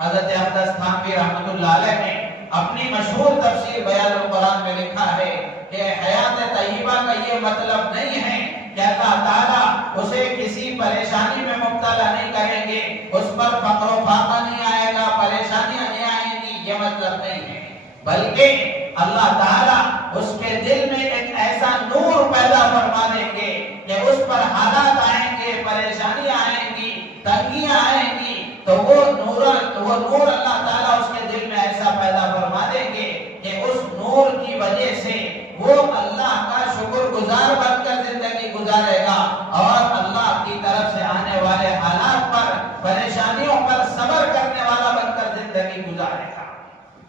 حضرت احمد تھانوی رحمۃ اللہ علیہ نے اپنی مشہور تفسیر بیان القرآن میں لکھا ہے کہ حیات طیبہ کا یہ مطلب نہیں ہے کہ اللہ تعالیٰ اسے کسی پریشانی میں مبتلا نہیں کریں گے، اس پر فقر و فاقہ نہیں آئے گا، پریشانیاں نہیں آئیں گی، یہ مطلب نہیں ہے، بلکہ اللہ تعالیٰ اس کے دل میں ایک ایسا نور پیدا فرما دیں گے کہ اس پر حالات آئیں گے، پریشانیاں آئیں گی، تنگیاں آئیں گی، تو وہ نور اللہ تعالیٰ اس کے دل میں ایسا پیدا فرما دیں گے کہ اس نور کی وجہ سے وہ اللہ کا شکر گزار بن کر زندگی گزارے گا اور اللہ کی طرف سے آنے والے حالات پر، پریشانیوں پر صبر کرنے والا بن کر زندگی گزارے گا۔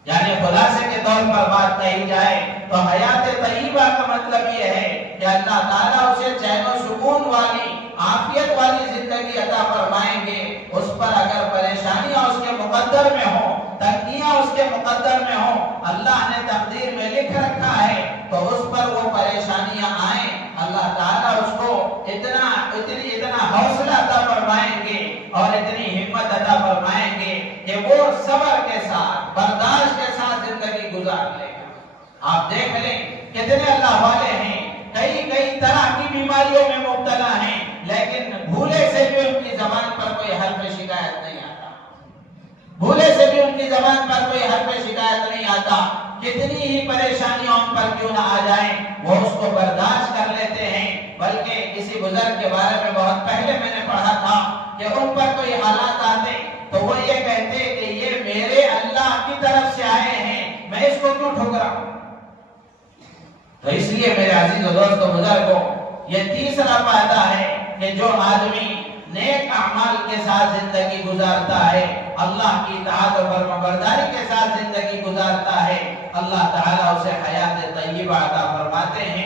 یعنی خلاصے کے طور پر بات کہی جائے تو حیات طیبہ کا مطلب یہ ہے کہ اللہ تعالیٰ اسے چین و سکون والی، عافیت والی زندگی عطا فرمائیں گے۔ اس پر اگر پریشانیاں اس کے مقدر میں ہوں، تنگیاں اس کے مقدر میں ہوں، اللہ نے تقدیر میں لکھ رکھا ہے تو اس پر وہ پریشانیاں آئیں، اللہ تعالیٰ اس کو اتنا حوصلہ عطا فرمائیں گے اور اتنی ہمت عطا فرمائیں گے کہ وہ صبر کے ساتھ، برداشت کے ساتھ زندگی گزار لے گا۔ آپ دیکھ لیں کتنے اللہ والے ہیں، کئی طرح کی بیماریوں میں مبتلا ہیں، لیکن بھولے سے بھی ان کی زبان پر کوئی حرف شکایت نہیں آتا، بھولے سے بھی ان کی زبان پر کوئی حرف شکایت نہیں آتا۔ کتنی ہی پریشانیاں ان پر کیوں نہ آ جائیں، وہ اس کو برداشت کر لیتے ہیں۔ بلکہ کسی بزرگ کے بارے میں بہت پہلے میں نے پڑھا تھا کہ ان پر کوئی حالات آتے تو وہ یہ کہتے کہ یہ میرے اللہ کی طرف سے آئے ہیں، میں اس کو کیوں ٹھکراؤں۔ تو اس لیے میرے عزیز و دوستو بزرگوں، یہ تیسرا فائدہ ہے کہ جو آدمی نیک اعمال کے ساتھ زندگی گزارتا ہے، اللہ کی اطاعت و فرمانبرداری کے ساتھ زندگی گزارتا ہے، اللہ تعالیٰ اسے حیات طیبہ عطا فرماتے ہیں۔